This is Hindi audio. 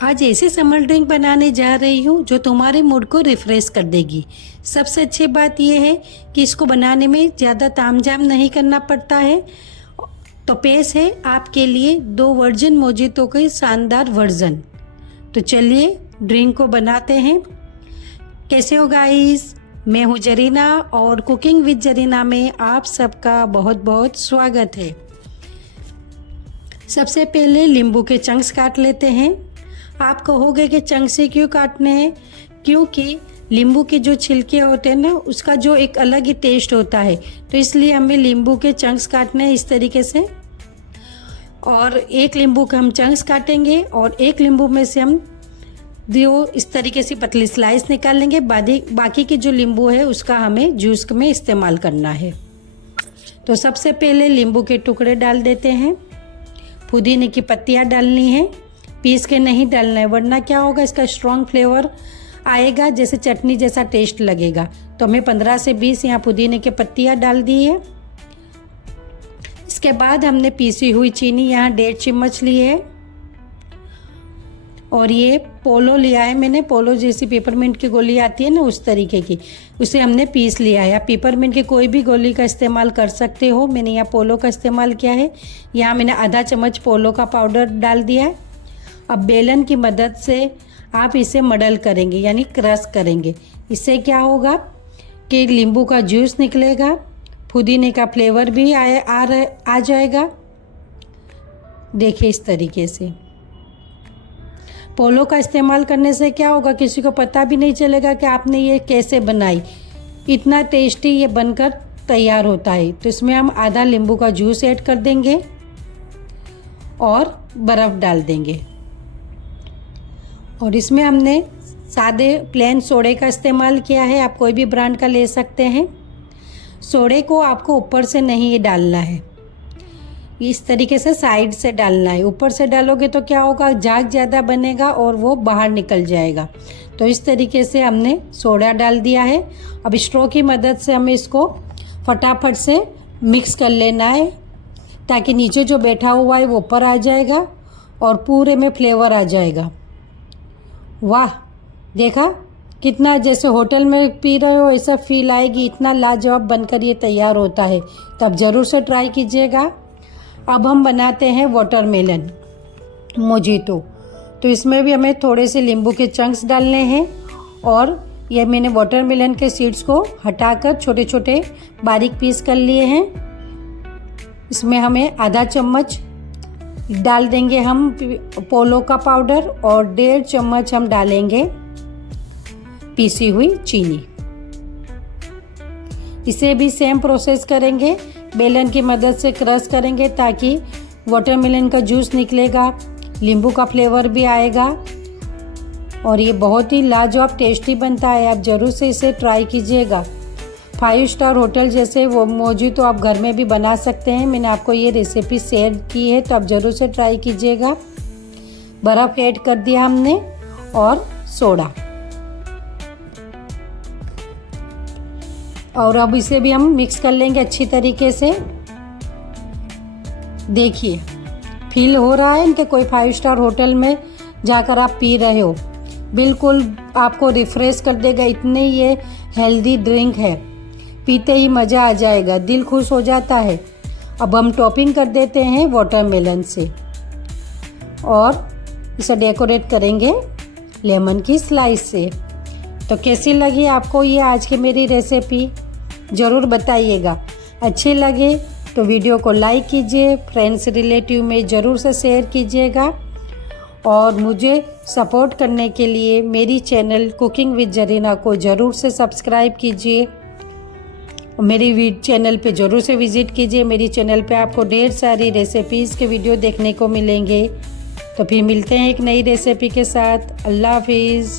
आज ऐसे समर ड्रिंक बनाने जा रही हूँ जो तुम्हारे मूड को रिफ़्रेश कर देगी। सबसे अच्छी बात यह है कि इसको बनाने में ज़्यादा तामझाम नहीं करना पड़ता है। तो पेश है आपके लिए 2 वर्जिन मोजितो के शानदार वर्जन। तो चलिए ड्रिंक को बनाते हैं। कैसे हो गाइस, मैं हूँ जरीना और कुकिंग विद जरीना में आप सबका बहुत बहुत स्वागत है। सबसे पहले नींबू के चंक्स काट लेते हैं। आप कहोगे कि चंक से क्यों काटने हैं, क्योंकि नींबू के जो छिलके होते हैं ना, उसका जो एक अलग ही टेस्ट होता है, तो इसलिए हमें नींबू के चंक्स काटने हैं इस तरीके से। और एक नींबू के हम चंक्स काटेंगे और एक नींबू में से हम 2 इस तरीके से पतली स्लाइस निकाल लेंगे। बाकी की जो नींबू है उसका हमें जूस में इस्तेमाल करना है। तो सबसे पहले नींबू के टुकड़े डाल देते हैं। पुदीने की पत्तियाँ डालनी है, पीस के नहीं डालना है, वरना क्या होगा, इसका स्ट्रॉन्ग फ्लेवर आएगा, जैसे चटनी जैसा टेस्ट लगेगा। तो हमें 15 से 20 यहाँ पुदीने की पत्तियाँ डाल दी है। इसके बाद हमने पीसी हुई चीनी यहाँ 1.5 चम्मच ली है। और ये पोलो लिया है मैंने, पोलो जैसी पेपरमिंट की गोली आती है ना, उस तरीके की, उसे हमने पीस लिया है। पेपरमिंट की कोई भी गोली का इस्तेमाल कर सकते हो, मैंने यहाँ पोलो का इस्तेमाल किया है। यहाँ मैंने आधा चम्मच पोलो का पाउडर डाल दिया है। अब बेलन की मदद से आप इसे मडल करेंगे, यानी क्रश करेंगे। इससे क्या होगा कि नींबू का जूस निकलेगा, पुदीने का फ्लेवर भी आ जाएगा। देखिए इस तरीके से पोलो का इस्तेमाल करने से क्या होगा, किसी को पता भी नहीं चलेगा कि आपने ये कैसे बनाई। इतना टेस्टी ये बनकर तैयार होता है। तो इसमें हम आधा नींबू का जूस ऐड कर देंगे और बर्फ़ डाल देंगे। और इसमें हमने सादे प्लेन सोडे का इस्तेमाल किया है, आप कोई भी ब्रांड का ले सकते हैं। सोडे को आपको ऊपर से नहीं डालना है, इस तरीके से साइड से डालना है। ऊपर से डालोगे तो क्या होगा, झाग ज़्यादा बनेगा और वो बाहर निकल जाएगा। तो इस तरीके से हमने सोडा डाल दिया है। अब स्ट्रॉ की मदद से हमें इसको फटाफट से मिक्स कर लेना है, ताकि नीचे जो बैठा हुआ है वो ऊपर आ जाएगा और पूरे में फ्लेवर आ जाएगा। वाह, देखा कितना जैसे होटल में पी रहे हो ऐसा फील आएगी। इतना लाजवाब बनकर ये तैयार होता है, तो आप ज़रूर से ट्राई कीजिएगा। अब हम बनाते हैं वाटरमेलन मोजितो। तो इसमें भी हमें थोड़े से नींबू के चंक्स डालने हैं। और ये मैंने वाटरमेलन के सीड्स को हटाकर छोटे छोटे बारीक पीस कर लिए हैं। इसमें हमें आधा चम्मच डाल देंगे हम पोलो का पाउडर और 1.5 चम्मच हम डालेंगे पीसी हुई चीनी। इसे भी सेम प्रोसेस करेंगे, बेलन की मदद से क्रश करेंगे, ताकि वाटरमेलन का जूस निकलेगा, नींबू का फ्लेवर भी आएगा और ये बहुत ही लाजवाब टेस्टी बनता है। आप ज़रूर से इसे ट्राई कीजिएगा। 5 स्टार होटल जैसे वो मोजितो आप घर में भी बना सकते हैं। मैंने आपको ये रेसिपी शेयर की है, तो आप ज़रूर से ट्राई कीजिएगा। बर्फ़ ऐड कर दिया हमने और सोडा, और अब इसे भी हम मिक्स कर लेंगे अच्छी तरीके से। देखिए फील हो रहा है इनके कोई 5 स्टार होटल में जाकर आप पी रहे हो। बिल्कुल आपको रिफ़्रेश कर देगा। इतने ये हेल्दी ड्रिंक है, पीते ही मज़ा आ जाएगा, दिल खुश हो जाता है। अब हम टॉपिंग कर देते हैं वाटरमेलन से और इसे डेकोरेट करेंगे लेमन की स्लाइस से। तो कैसी लगी आपको ये आज की मेरी रेसिपी, ज़रूर बताइएगा। अच्छी लगे तो वीडियो को लाइक कीजिए, फ्रेंड्स रिलेटिव में ज़रूर से शेयर कीजिएगा। और मुझे सपोर्ट करने के लिए मेरी चैनल कुकिंग विद जरीना को ज़रूर से सब्सक्राइब कीजिए। मेरी चैनल पे ज़रूर से विज़िट कीजिए। मेरी चैनल पे आपको ढेर सारी रेसिपीज़ के वीडियो देखने को मिलेंगे। तो फिर मिलते हैं एक नई रेसिपी के साथ। अल्लाह हाफिज़।